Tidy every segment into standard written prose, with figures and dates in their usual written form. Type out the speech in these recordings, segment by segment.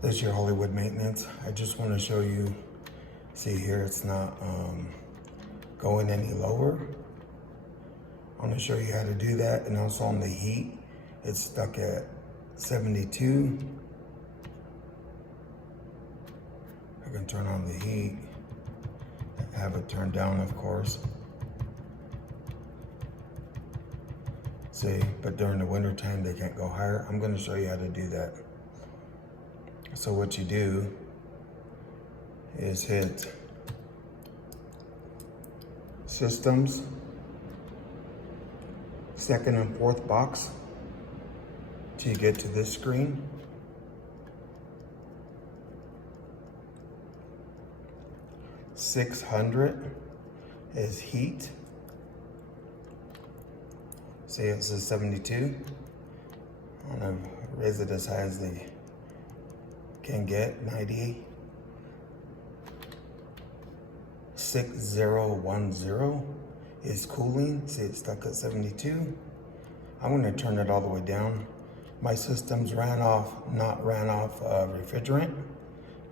This your Hollywood maintenance. I just want to show you, see here, it's not going any lower. I want to show you how to do that. And also on the heat, it's stuck at 72. I can turn on the heat, have it turned down, of course. See, but during the winter time, they can't go higher. I'm going to show you how to do that. So what you do is hit Systems, second and fourth box till you get to this screen. $600 is heat. See, it says 72. I'm gonna raise it as high as they can get, 90. 6010 is cooling. See, it's stuck at 72. I'm gonna turn it all the way down. My system's not ran off refrigerant.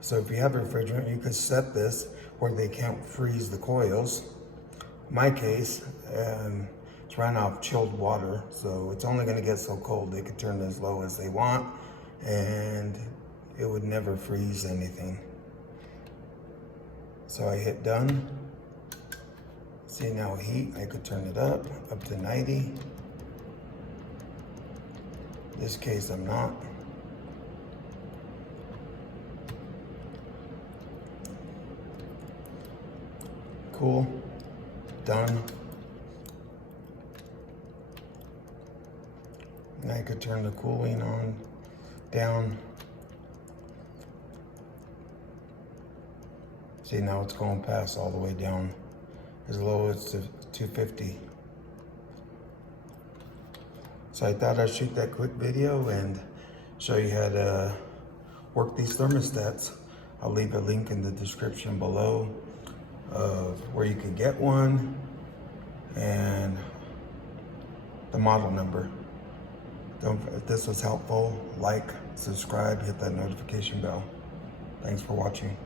So if you have refrigerant, you could set this where they can't freeze the coils. In my case, it's ran off chilled water, so it's only gonna get so cold. They could turn it as low as they want, and it would never freeze anything. So I hit done. See, now heat, I could turn it up to 90. In this case, I'm not. Cool, done. And I could turn the cooling on, down. See, now it's going past all the way down as low as to 250. So I thought I'd shoot that quick video and show you how to work these thermostats. I'll leave a link in the description below of where you can get one and the model number. If this was helpful, like, subscribe, hit that notification bell. Thanks for watching.